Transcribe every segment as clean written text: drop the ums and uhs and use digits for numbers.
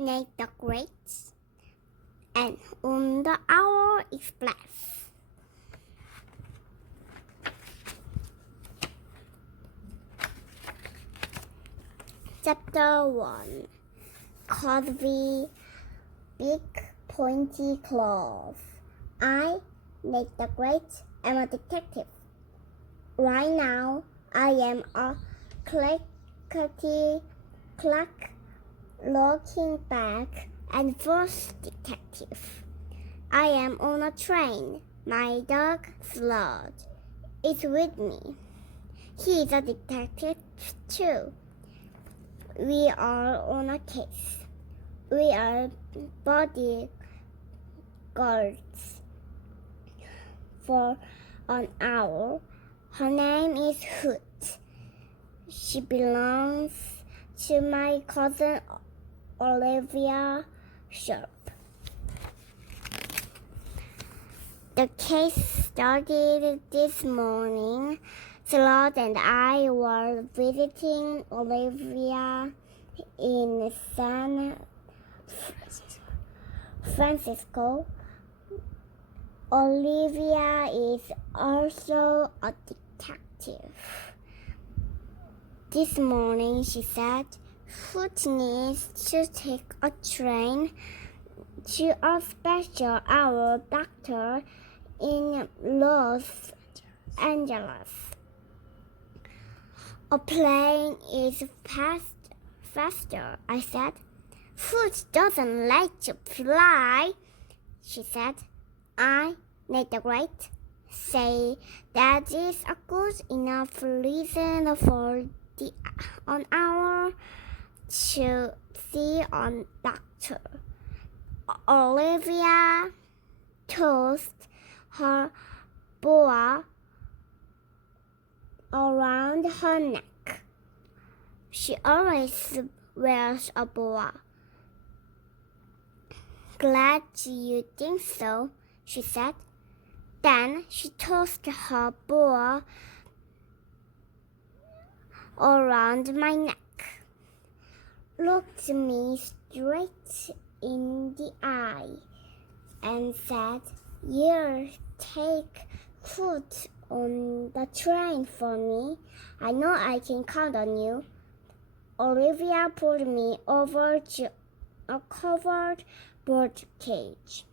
Nate the Great, and on the Hour Express. Chapter 1. Cosby, Big Pointy Claws. I, Nate the Great, am a detective. Right now, I am a clickety clack looking back and forth detective. I am on a train. My dog Slud is with me. He is a detective too. We are on a case. We are bodyguards for an hour. Her name is Hoot. She belongs to my cousin Olivia Sharp. The case started this morning. Slot and I were visiting Olivia in San Francisco. Olivia is also a detective. This morning, she said, Hoot needs to take a train to a special hour doctor in Los Angeles. A plane is faster, I said. Hoot doesn't like to fly, she said. I, Nate the Great, say that is a good enough reason for an hour to see a doctor. Olivia tossed her boa around her neck. She always wears a boa. Glad you think so, she said. Then she tossed her boa around my neck, looked me straight in the eye, and said, You'll take Hoot on the train for me. I know I can count on you. Olivia pulled me over to a covered bird cage.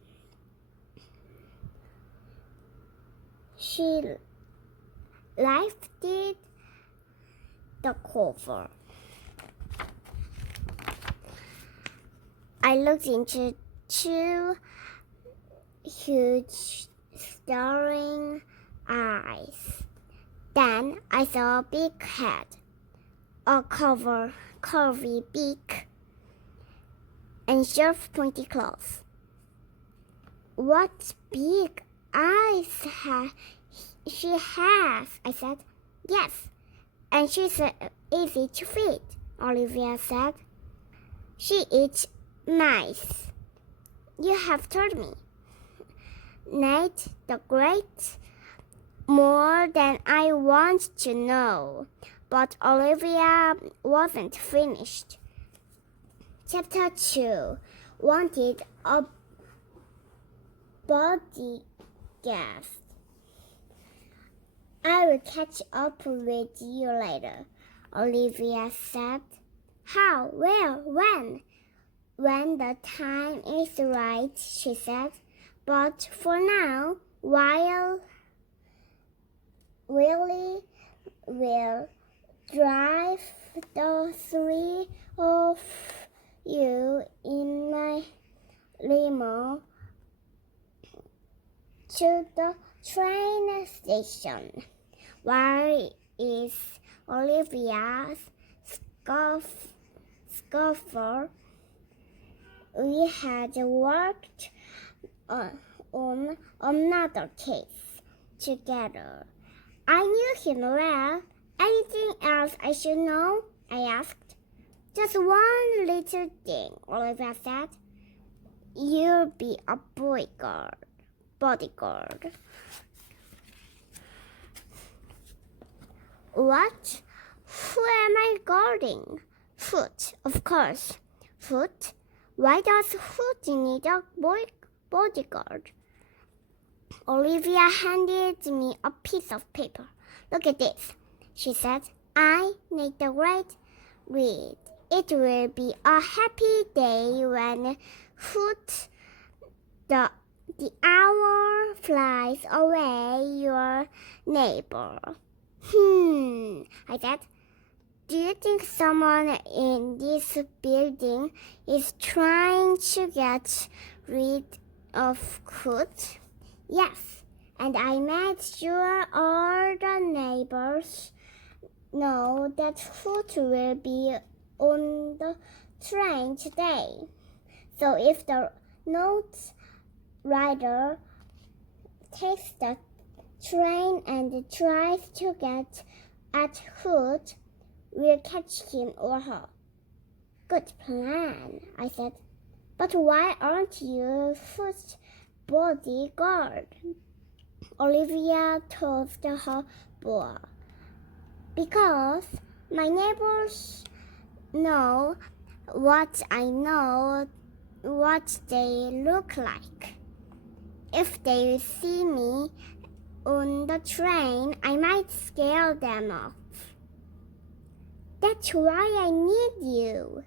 She lifted the cover. I looked into two huge staring eyes. Then I saw a big head, a curvy beak, and sharp pointy claws. What big eyes she has, I said. Yes, and she's easy to feed, Olivia said. She eats mice. You have told me, Nate the Great, more than I want to know. But Olivia wasn't finished. Chapter 2. Wanted a bodyguard. I will catch up with you later, Olivia said. How? Where? When? When the time is right, she said. But for now, while Willie will drive the three of you in my limo to the train station. Where is Olivia's scuffer? We had worked on another case together. I knew him well. Anything else I should know? I asked. Just one little thing, Olivia said. You'll be a bodyguard. What? Who am I guarding? Hoot, of course. Hoot? Why does Hoot need a bodyguard? Olivia handed me a piece of paper. Look at this, she said. I, Nate the Great, read. It will be a happy day when Hoot the owl flies away your neighbor. I said. Do you think someone in this building is trying to get rid of Hoot? Yes, and I made sure all the neighbors know that Hoot will be on the train today. So if the note rider takes the train and tries to get at Hoot, we'll catch him or her. Good plan, I said. But why aren't you Hoot's bodyguard? Olivia told her boy. Because my neighbors know what I know, what they look like. If they see me on the train, I might scare them off. That's why I need you.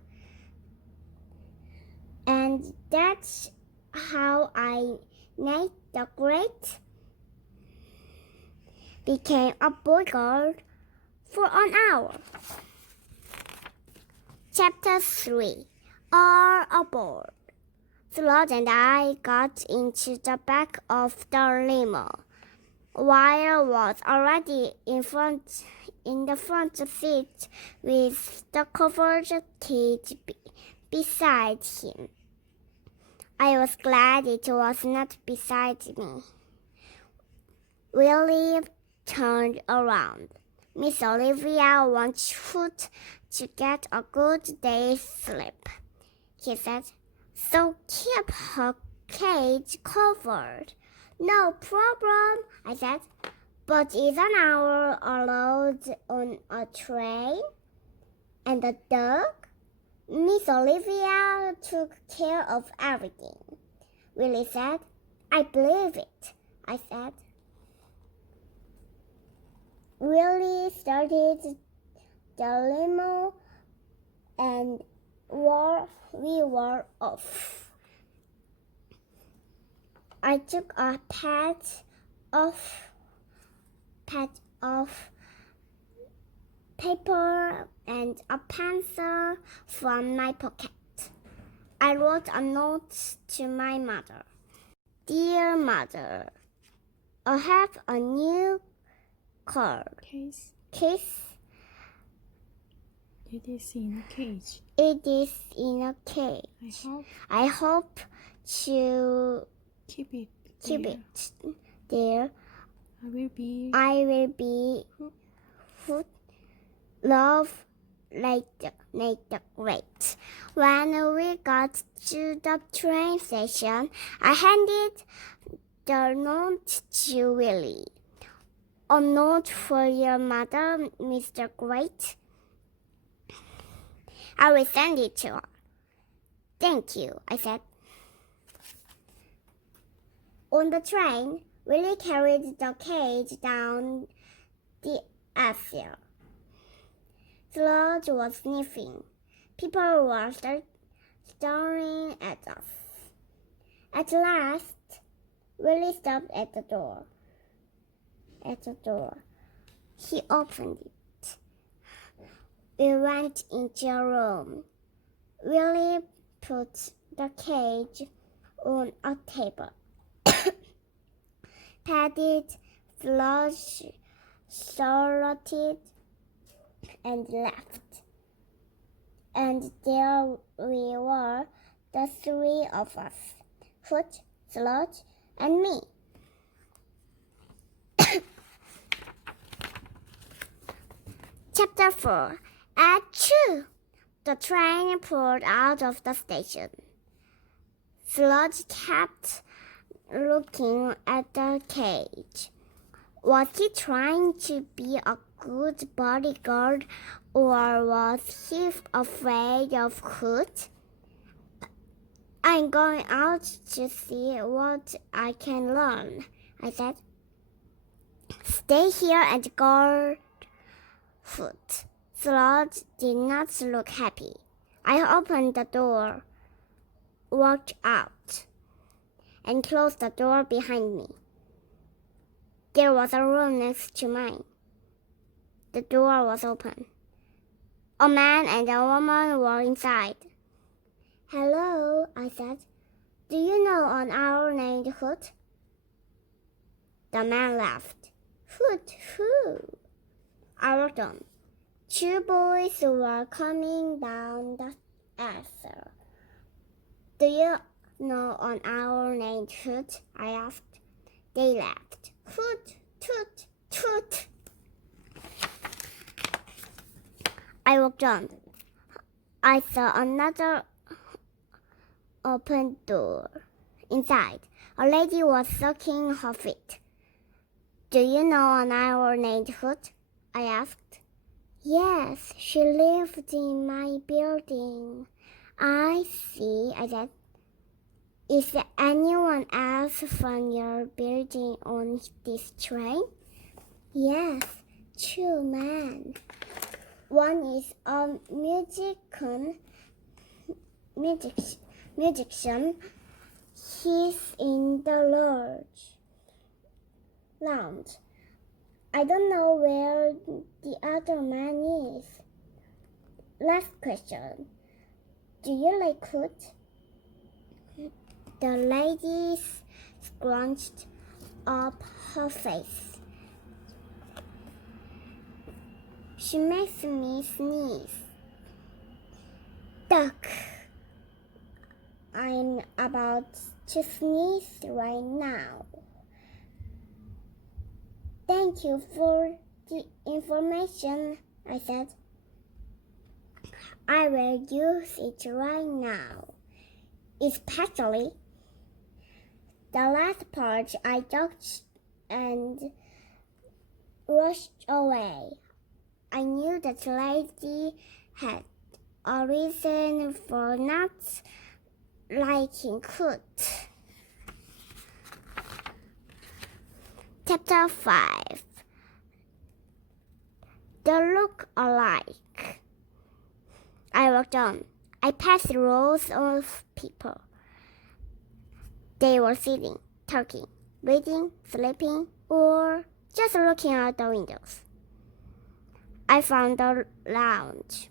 And that's how Nate the Great became a bodyguard for an hour. Chapter 3. All aboard. Sludge and I got into the back of the limo. Wire was already in the front seat with the covered cage beside him. I was glad it was not beside me. Willie turned around. Miss Olivia wants Hoot to get a good day's sleep, he said. So keep her cage covered. No problem, I said. But is an owl allowed on a train? And the dog? Miss Olivia took care of everything, Willie said. I believe it, I said. Willie started the limo and we were off. I took a pad of paper and a pencil from my pocket. I wrote a note to my mother. Dear Mother, I have a new case. It is in a cage. It is in a cage. I hope to keep it there. I will be love like the Great. When we got to the train station, I handed the note to Willie. A note for your mother, Mr. Great. I will send it to her. Thank you, I said. On the train, Willie carried the cage down the aisle. Sludge was sniffing. People were staring at us. At last, Willie stopped at the door. He opened it. We went into a room. Willie put the cage on a table. Patted, Sludge saluted, and left. And there we were, the three of us, Hoot, Sludge, and me. Chapter 4. Achoo! The train pulled out of the station. Sludge kept looking at the cage. Was he trying to be a good bodyguard, or was he afraid of Hoot? I'm going out to see what I can learn, I said. Stay here and guard food. Slot did not look happy. I opened the door, walked out, and closed the door behind me. There was a room next to mine. The door was open. A man and a woman were inside. Hello, I said. Do you know an owl named Hoot? The man laughed. Hoot, who? I walked on. 2 boys were coming down the aisle. Do you know an owl named Hoot? I asked. They laughed. Hoot, toot, toot. I walked on. I saw another open door. Inside, a lady was sucking her feet. Do you know an owl named Hoot? I asked. Yes, she lived in my building. I see, I said. Is there anyone else from your building on this train? Yes, 2 men. One is a musician. He's in the lounge. I don't know where the other man is. Last question. Do you like Hoot? The lady scrunched up her face. She makes me sneeze. Duck. I'm about to sneeze right now. Thank you for the information, I said. I will use it right now. Especially the last part. I ducked and rushed away. I knew that lady had a reason for not liking Hoot. Chapter 5. They look alike. I walked on. I passed rows of people. They were sitting, talking, reading, sleeping, or just looking out the windows. I found the lounge.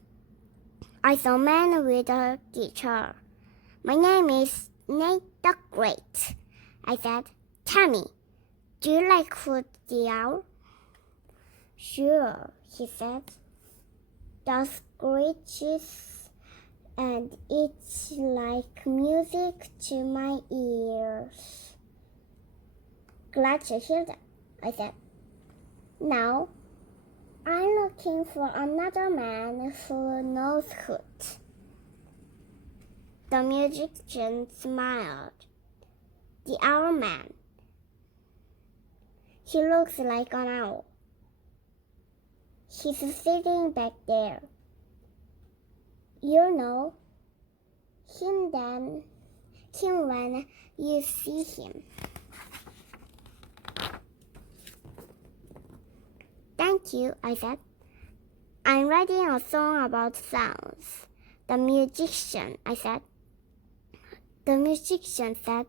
I saw a man with a guitar. My name is Nate the Great, I said. Tell me, do you like Hoot the Owl? Sure, he said. The screeches and it's like music to my ears. Glad to hear that, I said. Now, I'm looking for another man who knows Hoot. The musician smiled. The owl man. He looks like an owl. He's sitting back there. You know him when you see him. Thank you, I said. I'm writing a song about sounds. The musician, I said. The musician said,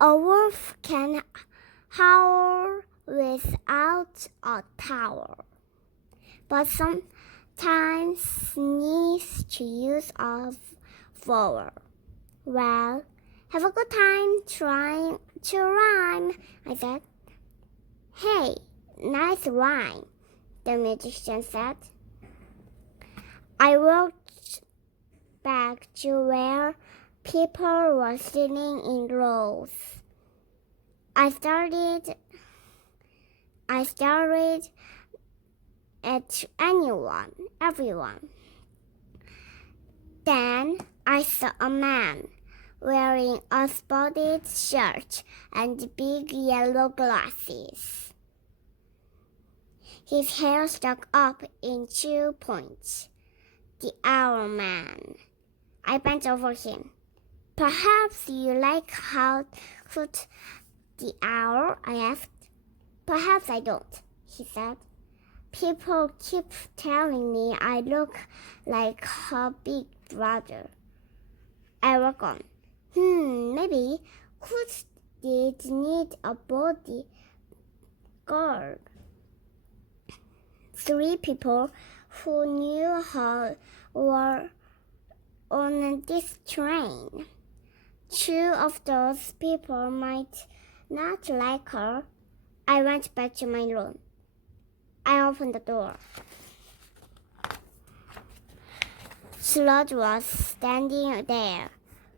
a wolf can howl without a tower, but sometimes needs to use a vowel. Well, have a good time trying to rhyme, I said. Hey, nice rhyme, the musician said. I walked back to where people were sitting in rows. I stared at everyone. Then I saw a man wearing a spotted shirt and big yellow glasses. His hair stuck up in 2 points. The owl man. I bent over him. Perhaps you like how Hoot the owl? I asked. Perhaps I don't, he said. People keep telling me I look like her big brother. I work on. Maybe Hoot did need a bodyguard. 3 people who knew her were on this train. 2 of those people might not like her. I went back to my room. I opened the door. Sludge was standing there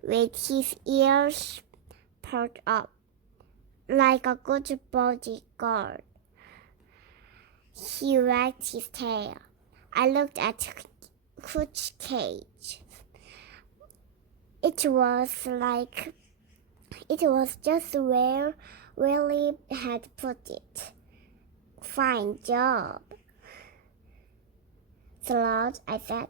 with his ears perked up like a good bodyguard. He wagged his tail. I looked at Hoot's cage. It was just where Willie had put it. Fine job, Sludge, I said.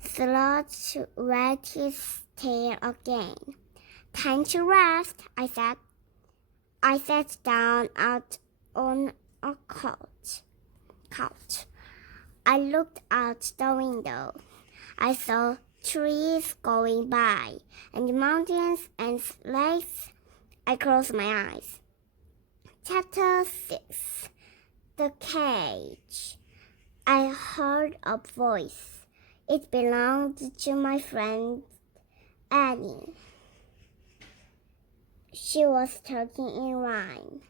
Sludge wagged his tail again. Time to rest, I said. I sat down out on a couch. I looked out the window. I saw trees going by and mountains and lakes. I closed my eyes. Chapter 6. The Cage. I heard a voice. It belonged to my friend Annie. She was talking in rhyme.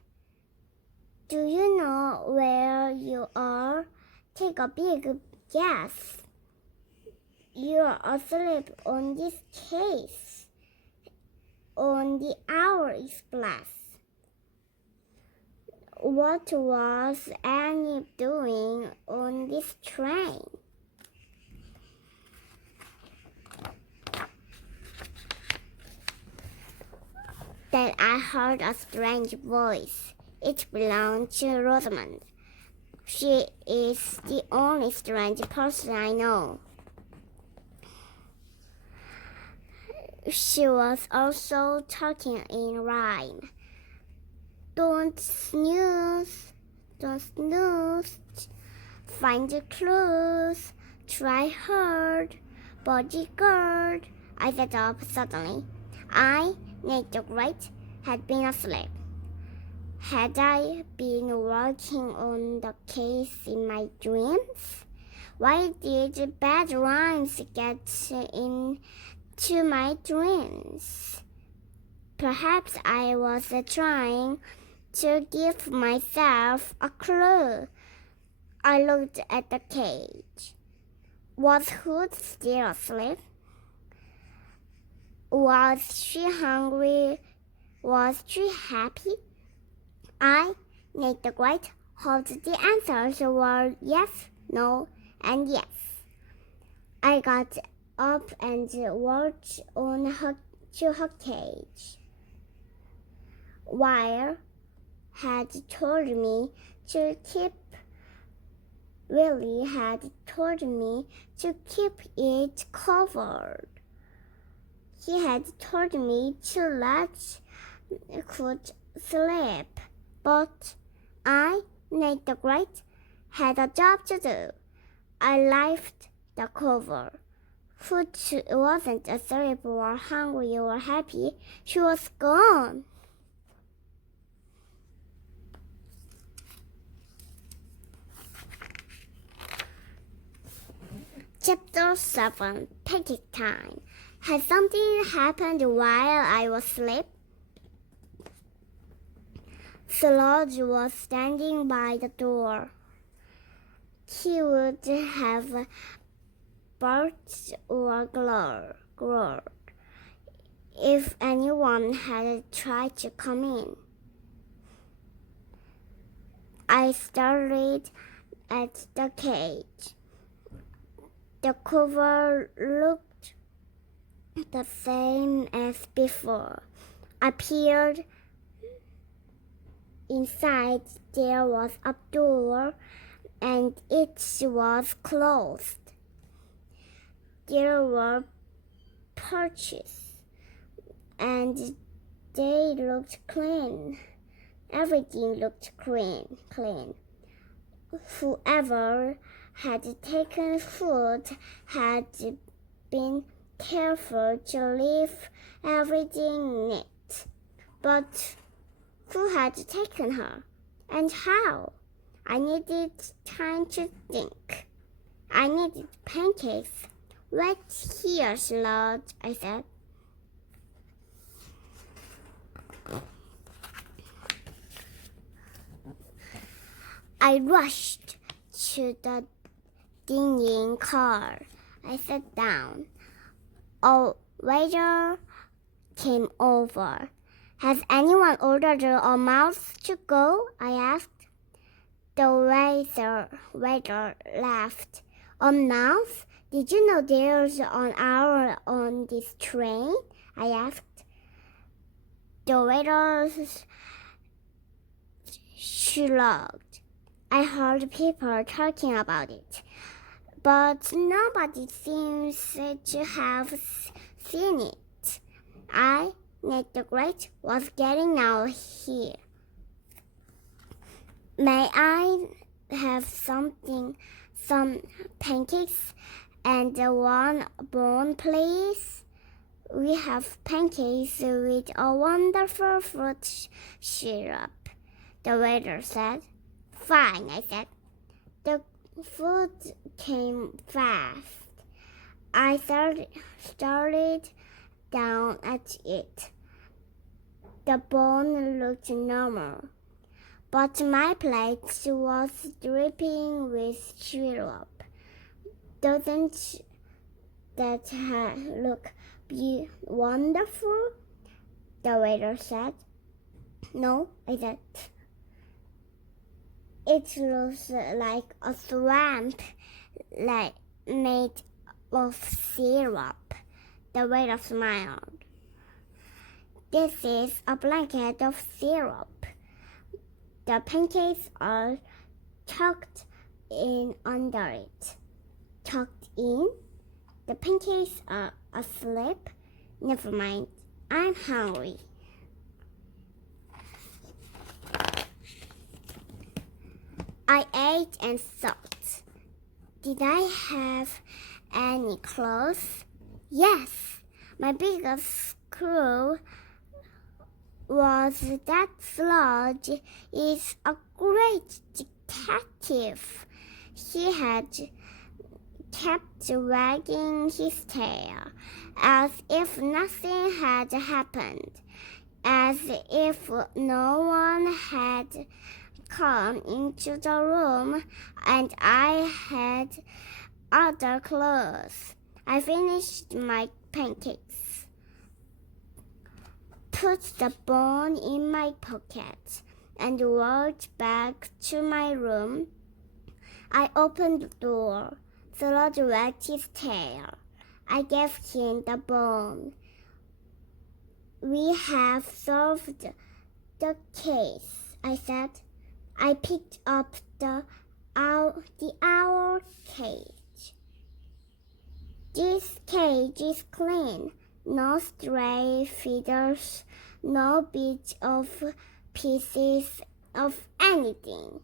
Do you know where you are? Take a big guess. You're asleep on this case. On the hour express. What was Annie doing on this train? Then I heard a strange voice. It belonged to Rosamond. She is the only strange person I know. She was also talking in rhyme. Don't snooze, find the clues, try hard, bodyguard. I sat up suddenly. I, Nate the Great, had been asleep. Had I been working on the case in my dreams? Why did bad rhymes get into my dreams? Perhaps I was trying to give myself a clue. I looked at the cage. Was Hoot still asleep? Was she hungry? Was she happy? I, Nate the Great, hoped the answers were yes, no, and yes. I got up and walked on to her cage. Wire had told me to keep Willie had told me to keep it covered. He had told me to let Hoot sleep, but I, Nate the Great, had a job to do. I lifted the cover. Hoot wasn't asleep or hungry or happy. She was gone. Chapter 7. Picnic time. Had something happened while I was asleep? Sludge was standing by the door. He would have barked or growled if anyone had tried to come in. I stared at the cage. The cover looked the same as before. I peered inside. There was a door, and it was closed. There were perches, and they looked clean. Everything looked clean. Whoever had taken food had been careful to leave everything neat. But who had taken her? And how? I needed time to think. I needed pancakes. Wait here, Charlotte, I said. I rushed to the dinghy car. I sat down. A waiter came over. Has anyone ordered a mouse to go? I asked. The waiter laughed. A mouse? Did you know there's an hour on this train? I asked. The waiter shrugged. I heard people talking about it, but nobody seems to have seen it. Nate the Great, was getting out here. May I have some pancakes and one bone, please? We have pancakes with a wonderful fruit syrup, the waiter said. Fine, I said. The food came fast. I stared down at it. The bone looked normal, but my plate was dripping with syrup. Doesn't that look wonderful? The waiter said. No, I said. It looks like a swamp made of syrup. The waiter smiled. This is a blanket of syrup. The pancakes are tucked in under it. Tucked in? The pancakes are asleep? Never mind. I'm hungry. I ate and thought, did I have any clothes? Yes, my biggest clue was that Sludge is a great detective. He had kept wagging his tail, as if nothing had happened, as if no one had come into the room, and I had other clothes. I finished my pancakes, put the bone in my pocket, and walked back to my room. I opened the door. Sludge wagged his tail. I gave him the bone. We have solved the case, I said. I picked up the owl cage. This cage is clean. No stray feathers, no bits of pieces of anything.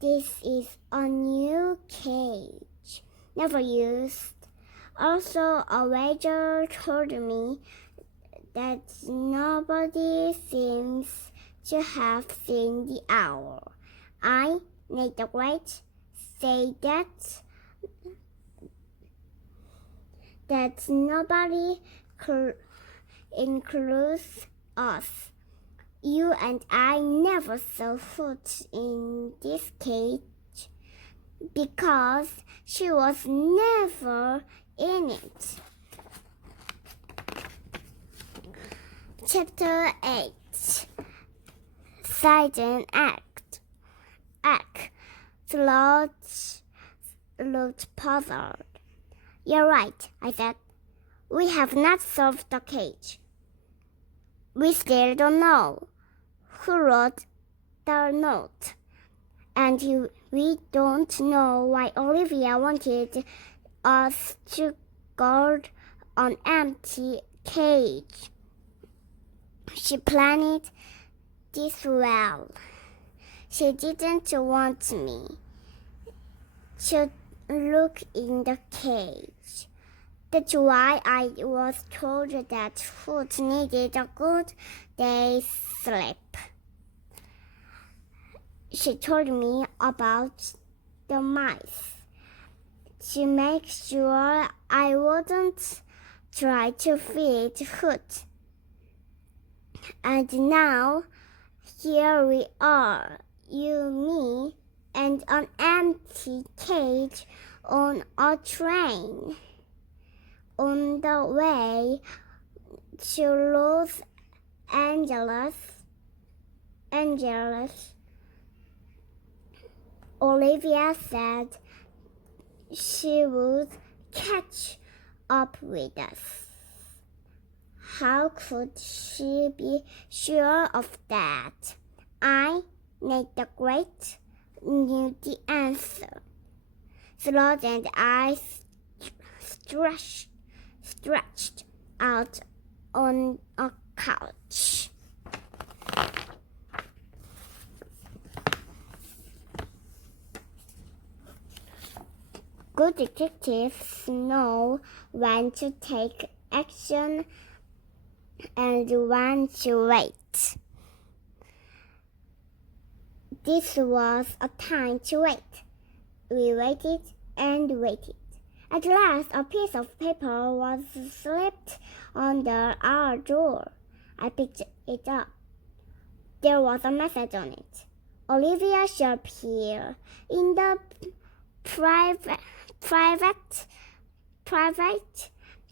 This is a new cage, never used. Also, a waiter told me that nobody seems to have seen the owl. I, Nate the Great, say that nobody includes us. You and I never saw foot in this cage because she was never in it. Chapter 8. Second Act. Sludge looked puzzled. You're right, I said. We have not solved the cage. We still don't know who wrote the note. And we don't know why Olivia wanted us to guard an empty cage. She planned this well. She didn't want me to look in the cage. That's why I was told that Foot needed a good day's sleep. She told me about the mice to make sure I wouldn't try to feed Foot. And now, here we are, you, me, and an empty cage on a train. On the way to Los Angeles, Olivia said she would catch up with us. How could she be sure of that? I, Nate the Great, knew the answer. Slot and I stretched out on a couch. Good detectives know when to take action and when to wait. This was a time to wait. We waited and waited. At last, a piece of paper was slipped under our door. I picked it up. There was a message on it. Olivia Sharp here, in the private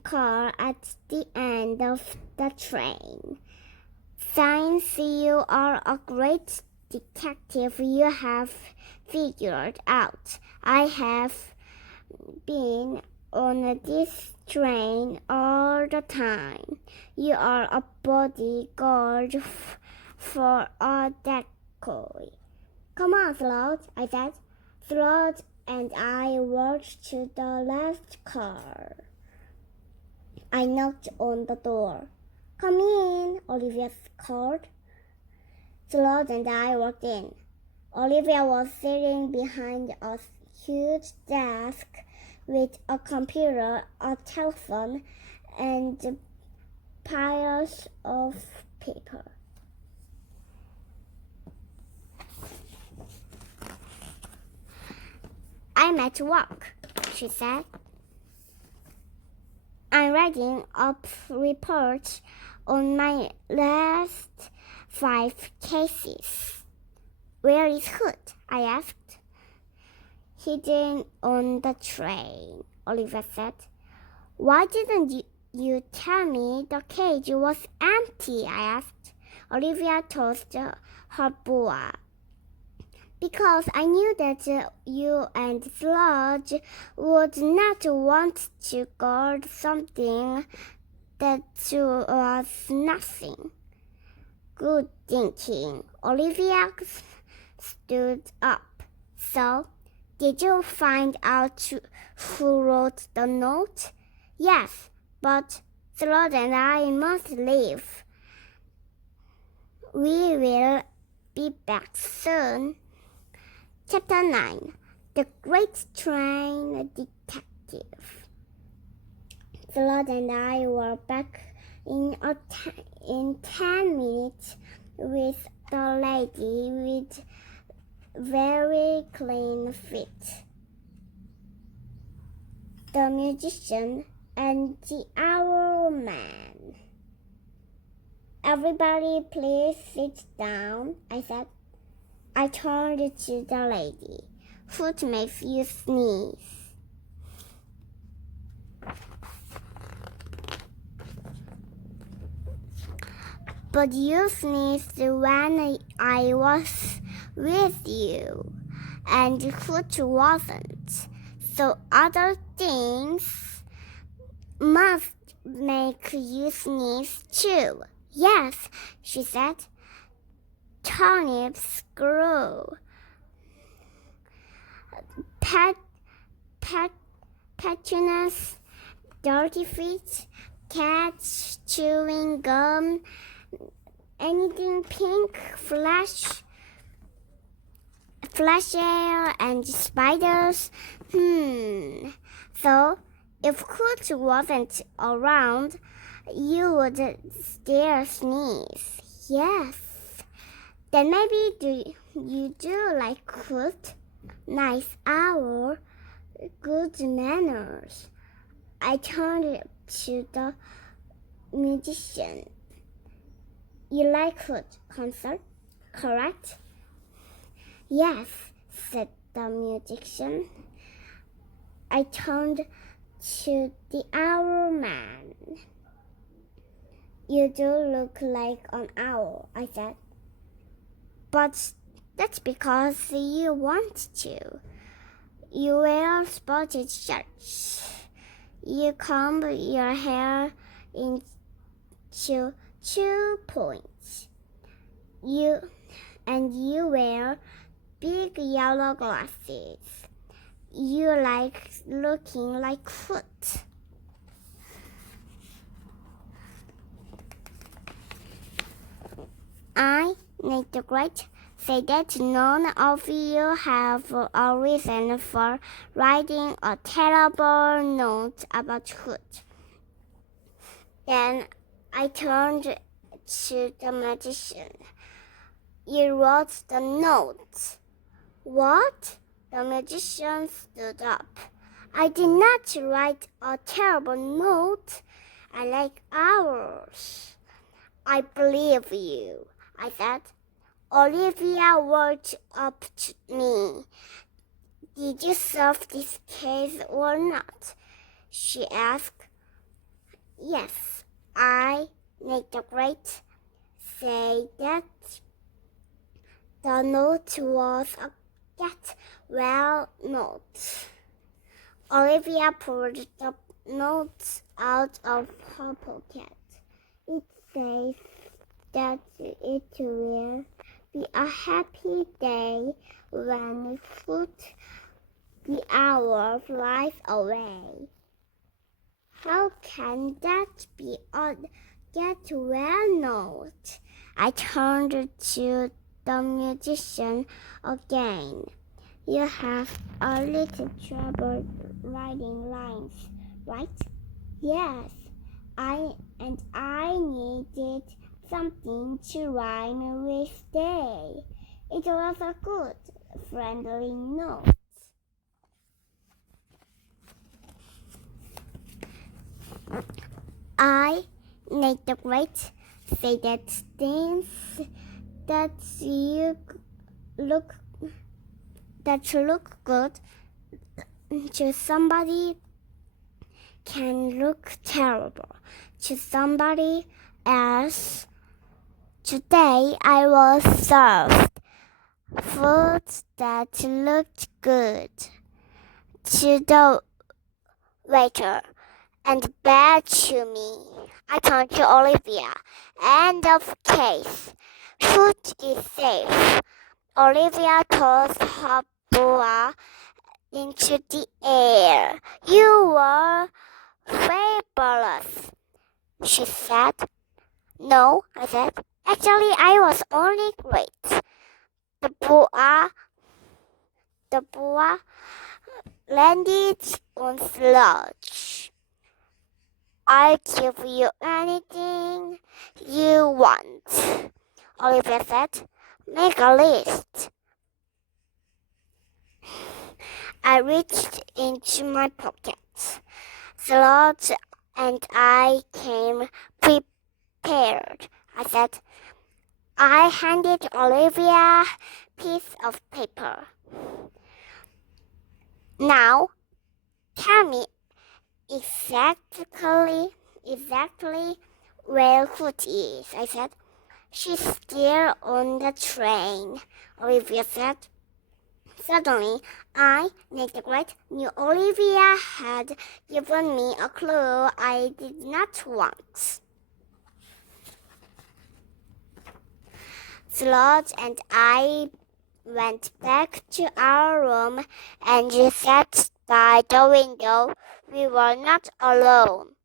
car at the end of the train. Since you are a great detective, you have figured out I have been on this train all the time. You are a bodyguard for a decoy. Come on, Slot, I said. Slot and I walked to the left car. I knocked on the door. Come in, Olivia called. Slot and I walked in. Olivia was sitting behind a huge desk with a computer, a telephone, and piles of paper. I'm at work, she said. I'm writing up reports on my last 5 cases. Where is Hood? I asked. Hidden on the train, Olivia said. Why didn't you tell me the cage was empty? I asked. Olivia tossed her boa. Because I knew that you and Sludge would not want to guard something that was nothing. Good thinking. Olivia stood up. So, did you find out who wrote the note? Yes, but Sludge and I must leave. We will be back soon. Chapter 9. The Great Train Detective. Slot and I were back in 10 minutes with the lady with very clean feet, the musician, and the owl man. Everybody please sit down, I said. I turned to the lady. Foot makes you sneeze. But you sneezed when I was with you, and Foot wasn't. So other things must make you sneeze too. Yes, she said. Turnips grow. Petunias dirty feet, cats chewing gum, anything pink, flash air, and spiders. So, if Hoot wasn't around, you would still sneeze. Yes. Then maybe you do like Hoot? Nice owl, good manners. I turned to the musician. You like Hoot concert, correct? Yes, said the musician. I turned to the owl man. You do look like an owl, I said. But that's because you want to. You wear spotted shirts. You comb your hair into 2 points. You wear big yellow glasses. You like looking like Hoot. I, Nate the Great, say that none of you have a reason for writing a terrible note about Hoot. Then I turned to the magician. You wrote the note. What? The magician stood up. I did not write a terrible note. I like owls. I believe you, I said. Olivia walked up to me. Did you solve this case or not? She asked. Yes, I, Nate the Great, say that the note was a get well note. Olivia pulled the note out of her pocket. It says that it will be a happy day when Hoot the owl flies away. How can that be a get well note? I turned to the musician again. You have a little trouble writing lines, right? Yes. I needed something to rhyme with day. It was a good, friendly note. I, Nate the Great, say that things that look good to somebody can look terrible to somebody else. Today I was served food that looked good to the waiter and bad to me. I turned to Olivia. End of case. Hoot is safe. Olivia tossed her boa into the air. You were fabulous, she said. No, I said. Actually, I was only great. The boa landed on sludge. I'll give you anything you want, Olivia said. Make a list. I reached into my pocket. Sludge and I came prepared, I said. I handed Olivia a piece of paper. Now, tell me exactly where Hoot is, I said. She's still on the train, Olivia said. Suddenly, I, Nate the Great, knew Olivia had given me a clue I did not want. Sludge and I went back to our room and sat by the window We were not alone.